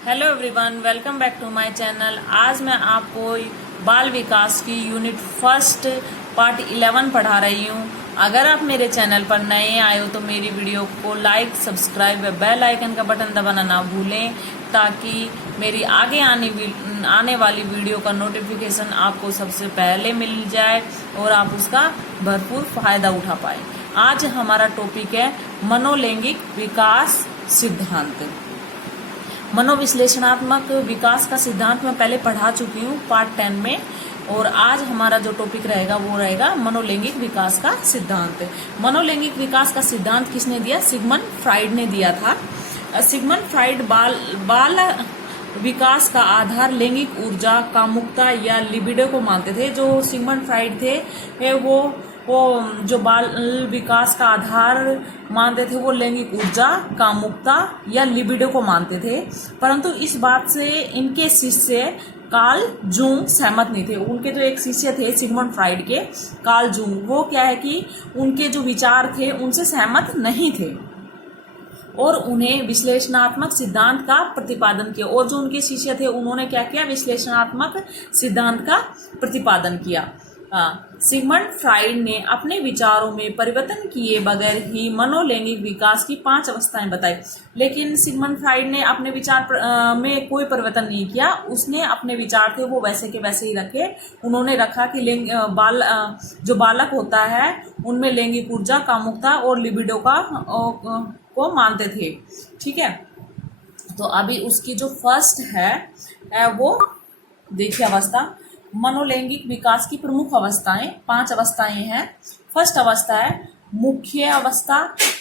Hello everyone, welcome back to my channel. आज मैं आपको बाल विकास की यूनिट फर्स्ट पार्ट 11 पढ़ा रही हूँ। अगर आप मेरे चैनल पर नए आए हो तो मेरी वीडियो को लाइक, सब्सक्राइब व बेल आइकन का बटन दबाना ना भूलें, ताकि मेरी आगे आने वाली वीडियो का नोटिफिकेशन आपको सबसे पहले मिल जाए और आप उसका भरपूर फायदा उठा पाए। आज हमारा टॉपिक है मनोलैंगिक विकास सिद्धांत। मनोविश्लेषणात्मक विकास का सिद्धांत मैं पहले पढ़ा चुकी हूँ पार्ट 10 में, और आज हमारा जो टॉपिक रहेगा वो रहेगा मनोलैंगिक विकास का सिद्धांत। मनोलैंगिक विकास का सिद्धांत किसने दिया? सिगमंड फ्राइड ने दिया था। सिगमंड फ्राइड बाल विकास का आधार लैंगिक ऊर्जा, कामुकता या लिबिडो को मानते थे। जो सिगमंड फ्राइड थे वो जो बाल विकास का आधार मानते थे वो लैंगिक ऊर्जा, कामुकता या लिबिडो को मानते थे। परंतु इस बात से इनके शिष्य कार्ल जूंग सहमत नहीं थे। उनके जो एक शिष्य थे सिगमंड फ्राइड के, कार्ल जूंग, वो क्या है कि उनके जो विचार थे उनसे सहमत नहीं थे और उन्हें विश्लेषणात्मक सिद्धांत का प्रतिपादन किया। और जो उनके शिष्य थे उन्होंने क्या किया? विश्लेषणात्मक सिद्धांत का प्रतिपादन किया। सिगमंड फ्राइड ने अपने विचारों में परिवर्तन किए बगैर ही मनोलैंगिक विकास की 5 अवस्थाएं बताई। लेकिन सिगमंड फ्राइड ने अपने विचार में कोई परिवर्तन नहीं किया। उसने अपने विचार थे वो वैसे के वैसे ही रखे। उन्होंने रखा कि जो बालक होता है उनमें लैंगिक ऊर्जा, कामुकता और लिबिडो को मानते थे। ठीक है, तो अभी उसकी जो फर्स्ट है वो देखिए अवस्था। मनोलैंगिक विकास की प्रमुख अवस्थाएं 5 अवस्थाएं हैं। फर्स्ट अवस्था है मुख्य अवस्था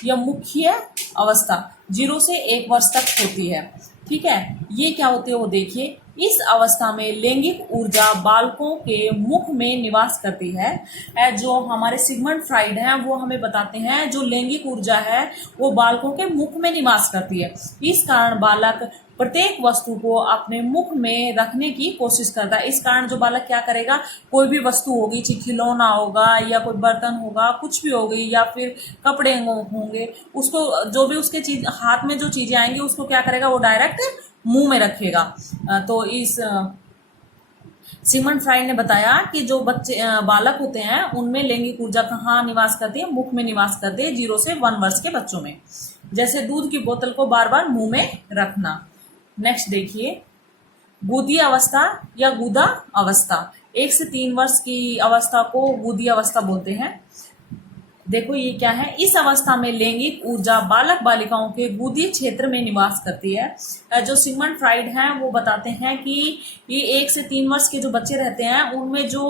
या मुख्य अवस्था, 0 से 1 वर्ष तक होती है। ठीक है, ये क्या होती है वो देखिए। इस अवस्था में लैंगिक ऊर्जा बालकों के मुख में निवास करती है। जो हमारे सिगमंड फ्राइड हैं वो हमें बताते हैं जो लैंगिक ऊर्जा है वो बालकों के मुख में निवास करती है। इस कारण बालक प्रत्येक वस्तु को अपने मुख में रखने की कोशिश करता है। इस कारण जो बालक क्या करेगा, कोई भी वस्तु होगी, चाहे खिलौना होगा या कोई बर्तन होगा, कुछ भी होगी, या फिर कपड़े होंगे, उसको जो भी उसके चीज हाथ में जो चीजें आएंगी उसको क्या करेगा, वो डायरेक्ट मुंह में रखेगा। तो इस सिगमंड फ्राइड ने बताया कि जो बालक होते हैं उनमें लैंगिक ऊर्जा कहाँ निवास करती है? मुख में निवास करती है, 0 से 1 वर्ष के बच्चों में। जैसे दूध की बोतल को बार बार मुंह में रखना। नेक्स्ट देखिए, गुदी अवस्था या गुदा अवस्था। 1 से 3 वर्ष की अवस्था को गुदी अवस्था बोलते हैं। देखो ये क्या है, इस अवस्था में लैंगिक ऊर्जा बालक बालिकाओं के गुदी क्षेत्र में निवास करती है। जो सिगमंड फ्राइड हैं वो बताते हैं कि ये 1 से 3 वर्ष के जो बच्चे रहते हैं उनमें जो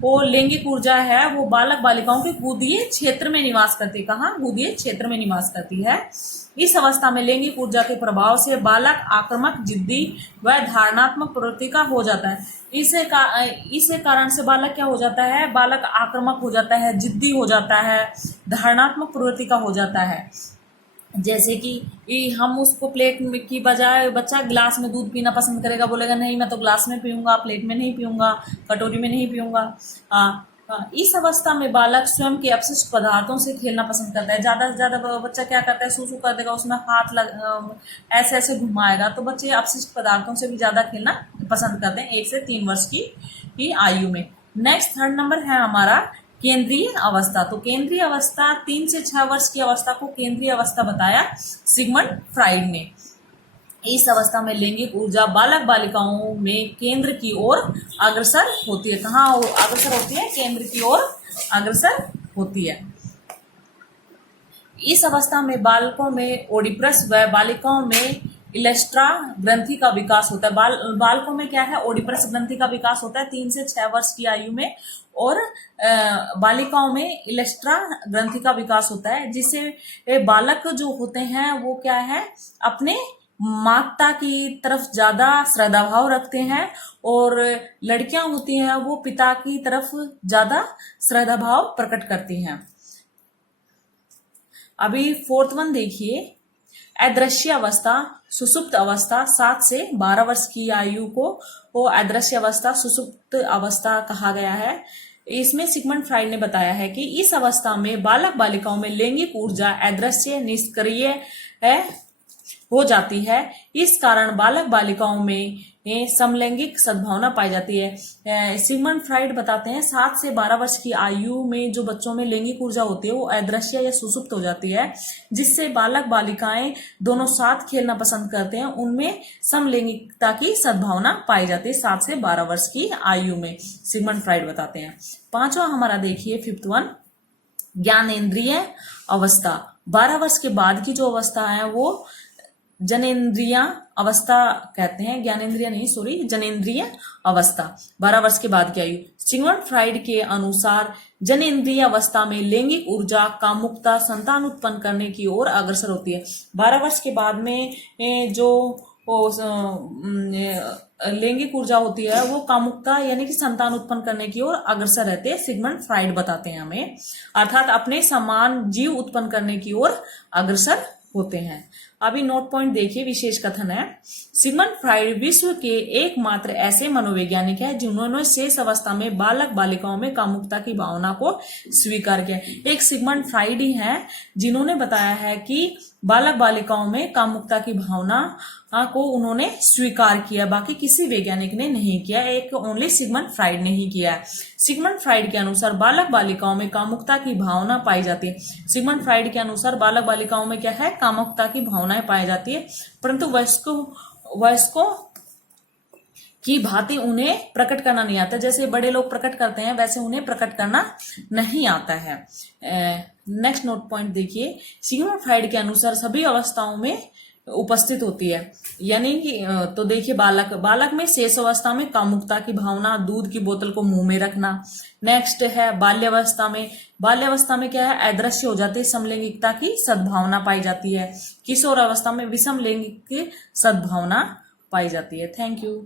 वो लैंगिक ऊर्जा है वो बालक बालिकाओं के गुदीय क्षेत्र में निवास करती है। कहाँ? गुदीय क्षेत्र में निवास करती है। इस अवस्था में लैंगिक ऊर्जा के प्रभाव से बालक आक्रामक, जिद्दी व धारणात्मक प्रवृत्ति का हो जाता है। इस कारण से बालक क्या हो जाता है? बालक आक्रामक हो जाता है, जिद्दी हो जाता है, धारणात्मक प्रवृत्ति का हो जाता है। जैसे कि हम उसको प्लेट की बजाय बच्चा गिलास में दूध पीना पसंद करेगा, बोलेगा नहीं मैं तो गिलास में पीऊंगा, प्लेट में नहीं पीऊंगा, कटोरी में नहीं पीऊंगा। इस अवस्था में बालक स्वयं के अपशिष्ट पदार्थों से खेलना पसंद करता है। ज्यादा से ज्यादा बच्चा क्या करता है, सूसू कर देगा, उसमें हाथ ऐसे ऐसे घुमाएगा। तो बच्चे अपशिष्ट पदार्थों से भी ज्यादा खेलना पसंद करते हैं 1 से 3 वर्ष की आयु में। नेक्स्ट 3rd नंबर है हमारा केंद्रीय अवस्था। तो केंद्रीय अवस्था 3 से 6 वर्ष की अवस्था को केंद्रीय अवस्था बताया सिगमंड फ्राइड ने। इस अवस्था में लैंगिक ऊर्जा बालक बालिकाओं में केंद्र की ओर अग्रसर होती है। कहाँ अग्रसर होती है? केंद्र की ओर अग्रसर होती है। इस अवस्था में बालकों में ओडिपस व बालिकाओं में इलेस्ट्रा ग्रंथि का विकास होता है। बालकों में क्या है? ओडिपस ग्रंथि का विकास होता है 3 से 6 वर्ष की आयु में, और बालिकाओं में इलेस्ट्रा ग्रंथि का विकास होता है, जिससे बालक जो होते हैं वो क्या है, अपने माता की तरफ ज्यादा श्रद्धाभाव रखते हैं, और लड़कियां होती हैं वो पिता की तरफ ज्यादा श्रद्धाभाव प्रकट करती हैं। अभी 4th वन देखिए, अदृश्य अवस्था, सुसुप्त अवस्था। 7 से 12 वर्ष की आयु को वो अदृश्य अवस्था, सुसुप्त अवस्था कहा गया है। इसमें सिगमंड फ्राइड ने बताया है कि इस अवस्था में बालक बालिकाओं में लैंगिक ऊर्जा अदृश्य, निष्क्रिय है, हो जाती है। इस कारण बालक बालिकाओं में समलैंगिक सद्भावना पाई जाती है। सिगमंड फ्राइड बताते हैं 7 से 12 वर्ष की आयु में जो बच्चों में लैंगिक ऊर्जा होती है वो अदृश्य या सुसुप्त हो जाती है, जिससे बालक बालिकाएं दोनों साथ खेलना पसंद करते हैं। उनमें समलैंगिकता की सद्भावना पाई जाती है 7 से 12 वर्ष की आयु में, सिगमंड फ्राइड बताते हैं। पांचवा हमारा देखिए फिफ्थ वन, ज्ञानेंद्रिय अवस्था। 12 वर्ष के बाद की जो अवस्था है वो जनेन्द्रिय अवस्था कहते हैं, ज्ञानेन्द्रिय नहीं सॉरी, जनेन्द्रिय अवस्था 12 वर्ष के बाद की आयु। सिगमंड फ्राइड के अनुसार जनेन्द्रिय अवस्था में लैंगिक ऊर्जा कामुकता संतान उत्पन्न करने की ओर अग्रसर होती है। 12 वर्ष के बाद में जो लैंगिक ऊर्जा होती है वो कामुकता यानी कि संतान उत्पन्न करने की ओर अग्रसर रहते हैं, सिगमंड फ्राइड बताते हैं हमें, अर्थात अपने समान जीव उत्पन्न करने की ओर अग्रसर होते हैं। अभी नोट पॉइंट देखिए, विशेष कथन है, सिगमंड फ्राइड विश्व के एकमात्र ऐसे मनोवैज्ञानिक है जिन्होंने शेष अवस्था में बालक बालिकाओं में कामुकता की भावना को स्वीकार किया। एक सिगमंड फ्राइड ही है जिन्होंने बताया है कि बालक बालिकाओं में कामुकता की भावना को उन्होंने स्वीकार किया, बाकी किसी वैज्ञानिक ने नहीं किया, एक ओनली सिगमंड फ्राइड ने ही किया है। सिगमंड फ्राइड के अनुसार बालक बालिकाओं में कामुकता की भावना पाई जाती है। सिगमंड फ्राइड के अनुसार बालक बालिकाओं में क्या है, कामुकता की भावनाएं पाई जाती है, परंतु वयस्कों की भांति उन्हें प्रकट करना नहीं आता। जैसे बड़े लोग प्रकट करते हैं वैसे उन्हें प्रकट करना नहीं आता है। नेक्स्ट नोट पॉइंट देखिए, सिगमंड फ्राइड के अनुसार सभी अवस्थाओं में उपस्थित होती है, यानी कि तो देखिए बालक में शेष अवस्था में कामुकता की भावना, दूध की बोतल को मुंह में रखना। नेक्स्ट है बाल्यावस्था में क्या है, अदृश्य हो जाती है, समलैंगिकता की सद्भावना पाई जाती है। किशोर अवस्था में विषम लैंगिक सद्भावना पाई जाती है। Thank you.